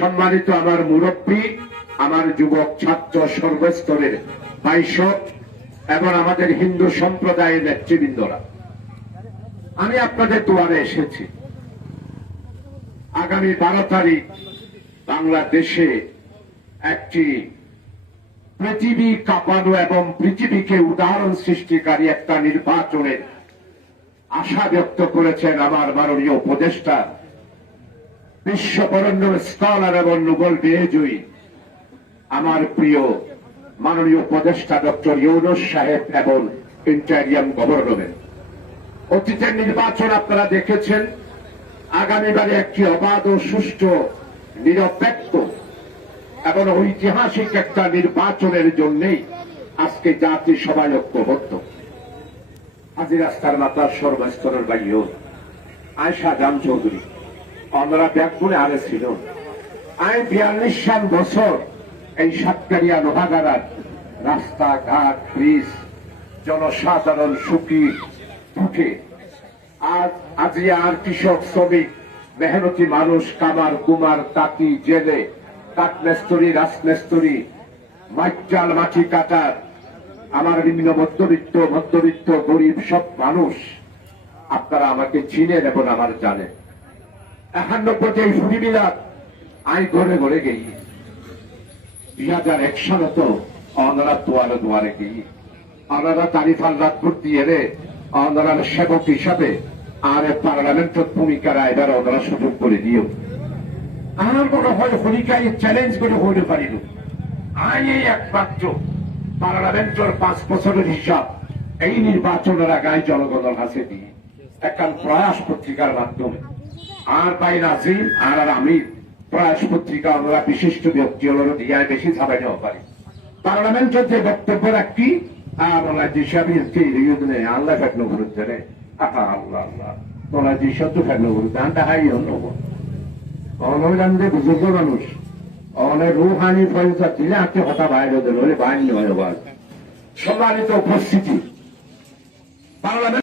সম্মানিত আমার মুরব্বী, আমার যুবক ছাত্র সর্বস্তরের ভাইসো এবং আমাদের হিন্দু সম্প্রদায়ের নেতৃবৃন্দরা, আমি আপনাদের দুয়ারে এসেছি। আগামী 12 তারিখ বাংলাদেশে একটি পৃথিবী কাঁপানো এবং পৃথিবীকে উদাহরণ সৃষ্টিকারী একটা নির্বাচনের আশা ব্যক্ত করেছেন আমার মাননীয় উপদেষ্টা, বিশ্ববরেণ্য স্কলার এবং নোবেল বিজয়ী আমার প্রিয় মাননীয় উপদেষ্টা ডক্টর ইউনূস সাহেব এবং ইন্টারিয়াম গভর্নমেন্ট। অতীতের নির্বাচন আপনারা দেখেছেন, আগামীবারে একটি অবাধ ও সুষ্ঠু, নিরপেক্ষ এবং ঐতিহাসিক একটা নির্বাচনের জন্যই আজকে জাতি সবাই ঐক্যবদ্ধ। আজি রাস্তার মাতার সর্বস্তরের বাইও আয়সা জাম চৌধুরী আমরা ব্যাগগুলো আরে ছিল। আমি 42 বছর এই সাতকারিয়া লোহাগাড়ার রাস্তাঘাট, ব্রিজ, জনসাধারণ সুখী দুঃখে আজি আর কৃষক, শ্রমিক, মেহনতি মানুষ, কামার কুমার, তাঁতি, জেলে, কাঠমেস্তরি, রাজমেস্তরি, মাইচাল, মাটি কাটার, আমার বিভিন্ন মধ্যবিত্ত গরিব সব মানুষ আপনারা আমাকে চিনেন এবং আমার জানেন। 91 এই ফুরি বিলাত আই ঘরে ঘরে গেই 2001 সালে তো আমরা দুয়ারে দুয়ারে গেই আমরা তারিফাল রাতপুর দিয়ে রে আমরা সেবক হিসাবে আর পার্লামেন্টের ভূমিকা এবার আমরা সুযোগ করে দিও। আমার মনে হয় হরিকায় চ্যালেঞ্জ করে হইতে পারিল। আই এই একমাত্র পার্লামেন্টের 5 বছরের হিসাব এই নির্বাচনের আগে জনগণের কাছে দিয়ে একখান প্রয়াস পত্রিকার মাধ্যমে আর পাই নাজিম আর আমি প্রয়াস পত্রিকা আমরা বিশিষ্ট ব্যক্তি হলো দিয়ে বেশি ছাপাই নেওয়া পারি। পার্লামেন্টের যে বক্তব্য রাখি আর ওরা যেসবই আল্লাহ ফেটলো ঘুরতে রে আহা আল্লাহ আল্লাহ তোরা যেসব তো ফেটলো ঘুরতে আনটা হাই নেব অনলাইনে বুজুর্গ মানুষ অনেক রুহানি ফলসা দিলে আজকে হতা বাইরে দিল বাইরে সম্মানিত উপস্থিতি পার্লামেন্ট